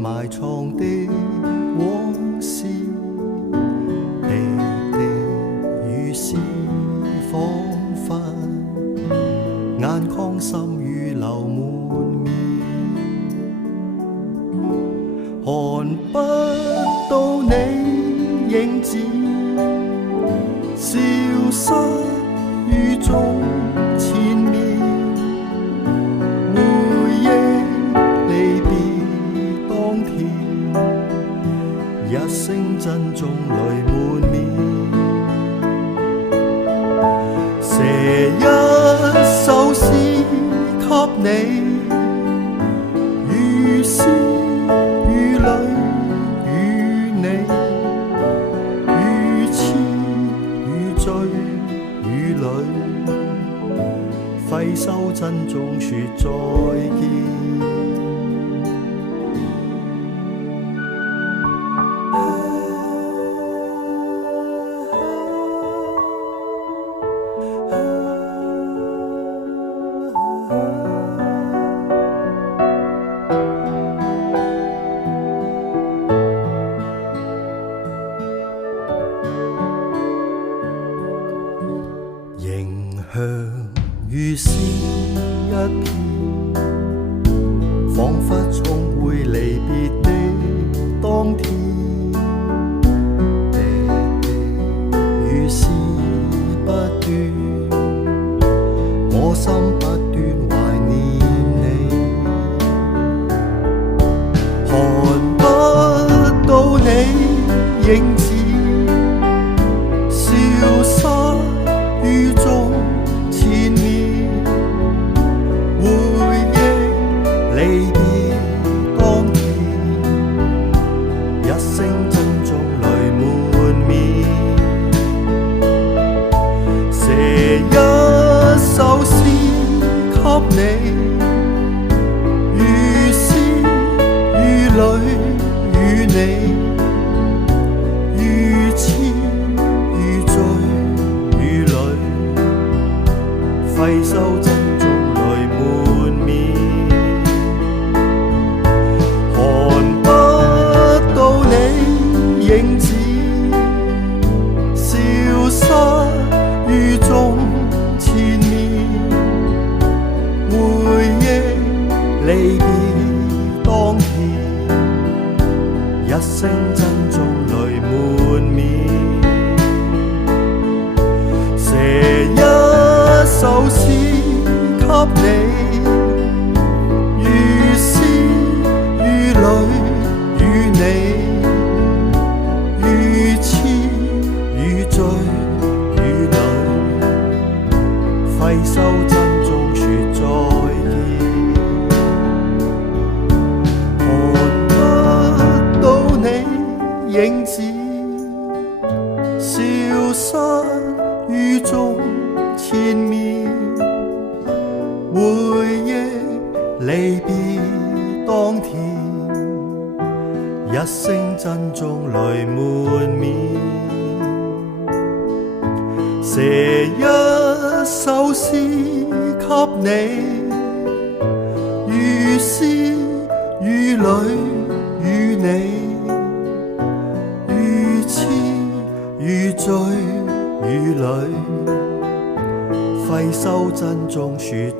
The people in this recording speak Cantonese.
埋藏的往事，滴滴如是彷彿，眼眶心雨流滿面，看不到你影子，消失於眾前面，回憶離別當天，一聲珍重淚滿面，寫一首詩給你，於詩於淚與你，於痴與醉與淚，揮手珍重說再見。迎向如是一片，彷彿重回離別的當天，滴滴如是不斷，我心不斷懷念你，看不到你影子，消失於眾前面，回憶離別當天，一聲珍重淚滿面，寫一首詩給你，於詩於淚與你，於痴於醉與淚，揮手珍重淚滿面，看不到你影子，消失於眾前面，回憶離別當天，一聲珍重淚滿面，寫一首詩給你，於詩於淚與你，於痴與醉與淚，揮手珍重說再見，看不到你影子，消失於眾前面，回憶離別當天，一聲珍重淚滿面，寫一首詩給你，於詩於淚與你，於痴於醉與淚，揮手珍重說